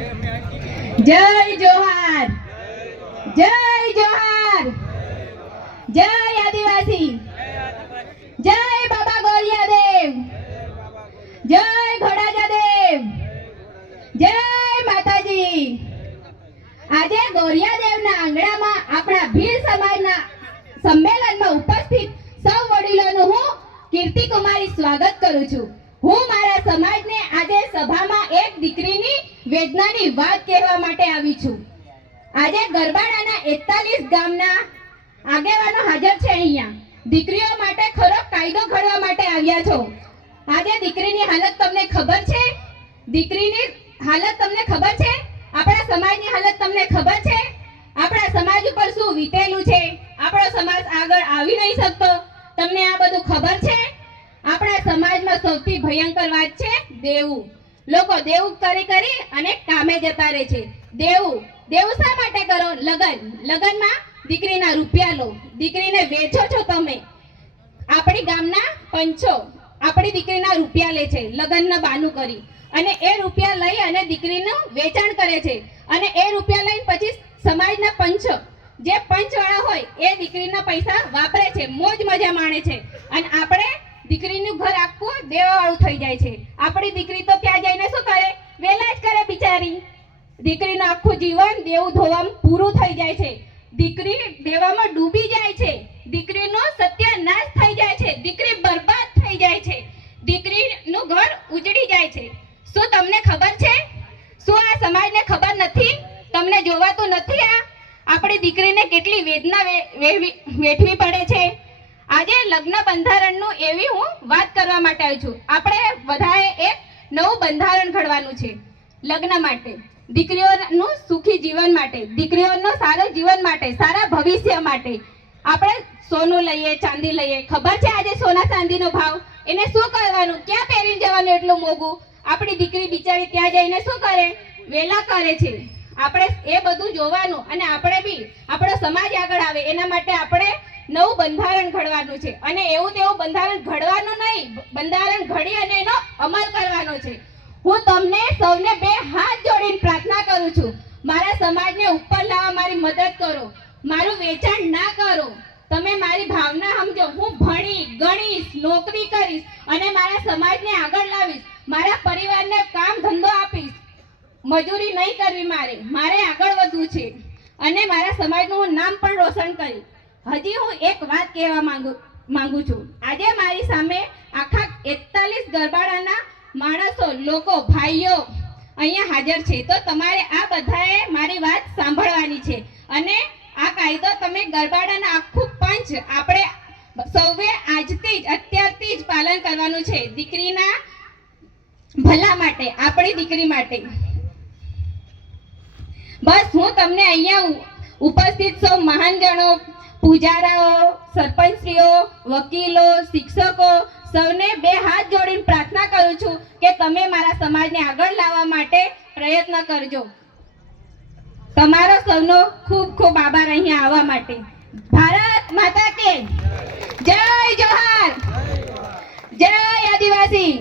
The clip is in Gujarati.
જય જોહાર, જય જોહાર, જય આદિવાસી, જય બાબા ગોરિયાદેવ, જય ઘોડાજાદેવ, જય માતાજી। આજે ગોરિયાદેવના આંગણામાં આપણા ભીલ સમાજના સંમેલનમાં ઉપસ્થિત સૌ વડીલોનું હું કીર્તિકુમારી સ્વાગત કરું છું। હું મારા સમાજને આજે સભામાં એક દીકરીની વેદનાની વાત કહેવા માટે આવી છું। આજે ગરબાડાના 41 ગામના આગેવાનો હાજર છે। અહીંયા દીકરીઓ માટે ખરો કાયદો ઘડવા માટે આવ્યા છો। આજે દીકરીની હાલત તમને ખબર છે? દીકરીની હાલત તમને ખબર છે? આપણા સમાજની હાલત તમને ખબર છે? આપણા સમાજ ઉપર શું વીતેલું છે? આપણો સમાજ આગળ આવી નહીં શકતો, તમને આ બધું ખબર છે? આપણા સમાજમાં સૌથી ભયંકર વાત છે દેવું। લોકો દેવું કરી અને કામે જતા રહે છે। દેવું શા માટે કરો? લગનમાં દીકરીના રૂપિયા લો, દીકરીને વેચો છો તમે। આપણી ગામના પંચો આપણી દીકરીના રૂપિયા લે છે લગનના બાનું કરી, અને એ રૂપિયા લઈ અને દીકરીનું વેચાણ કરે છે, અને એ રૂપિયા લઈને પછી સમાજના પંચો જે પંચવાળા હોય એ દીકરીના પૈસા વાપરે છે, મોજ મજા માણે છે, અને આપણે દીકરીનું ઘર આખું દેવાવાળું થઈ જાય છે। આપણી દીકરી તો ત્યાં જઈને શું કરે? વેલા જ કરે બિચારી। દીકરીનું આખું જીવન દેવું ધોવામાં પૂરું થઈ જાય છે, દીકરી દેવામાં ડૂબી જાય છે, દીકરીનો સત્યાનાશ થઈ જાય છે, દીકરી બરબાદ થઈ જાય છે, દીકરીનું ઘર ઉજળી જાય છે। શું તમને ખબર છે? શું આ સમાજને ખબર નથી? તમને જોવાતું નથી? આપણી દીકરીને કેટલી વેદના વેઠવી પડે છે। આજે લગ્ન બંધારણનું એવી હું વાત કરવા માટે આવી છું। આપણે બધાએ એક નવું બંધારણ ઘડવાનું છે લગ્ન માટે, દીકરીઓનું સુખી જીવન માટે, દીકરીઓનું સારું જીવન માટે, સારા ભવિષ્ય માટે। આપણે સોનું લઈએ, ચાંદી લઈએ, ખબર છે આજે સોના ચાંદીનો ભાવ? એને શું કરવાનું? ક્યાં પહેરીને જવાનું એટલું મોંઘું? આપણી દીકરી બિચારી ત્યાં જઈને શું કરે? વેલા કરે છે। આપણે એ બધું જોવાનું, અને આપણે બી આપણો સમાજ આગળ આવે એના માટે આપણે નવું બંધારણ ઘડવાનું છે, અને એવું તેવું બંધારણ ઘડવાનું નહીં, બંધારણ ઘડી અને એનો અમલ કરવાનો છે। હું તમને સૌને બે હાથ જોડીને પ્રાર્થના કરું છું, મારા સમાજને ઉપર લાવવા મારી મદદ કરો, મારું વેચાણ ના કરો। તમે મારી ભાવના સમજો। હું ભણી ગણીશ, નોકરી કરીશ, અને મારા સમાજને આગળ લાવીશ, મારા પરિવારને કામ ધંધો આપીશ, મજૂરી નહીં કરવી મારે આગળ વધવું છે, અને મારા સમાજનું હું નામ પણ રોશન કરીશ। હજી હું એક વાત કહેવા માંગુ છું। આજે મારી સામે આખા 41 ગરબાડાના માણસો, લોકો, ભાઈઓ અહીંયા હાજર છે, તો તમારે આ બધાએ મારી વાત સાંભળવાની છે, અને આ કાયદો તમે ગરબાડાના આખું પંચ આપણે સૌએ આજથી જ અત્યારથી જ પાલન કરવાનું છે, દીકરીના ભલા માટે, આપણી દીકરી માટે। બસ હું તમને અહીંયા ઉપસ્થિત સૌ મહાનજનો, પૂજારાઓ, સરપંચશ્રીઓ, વકીલો, શિક્ષકો સૌને બે હાથ જોડીને પ્રાર્થના કરું છું કે તમે મારા સમાજને આગળ લાવવા માટે પ્રયત્ન કરજો। તમારો સૌનો ખૂબ ખૂબ આભાર અહીંયા આવવા માટે। ભારત માતા કે જય જોહાર, જય આદિવાસી।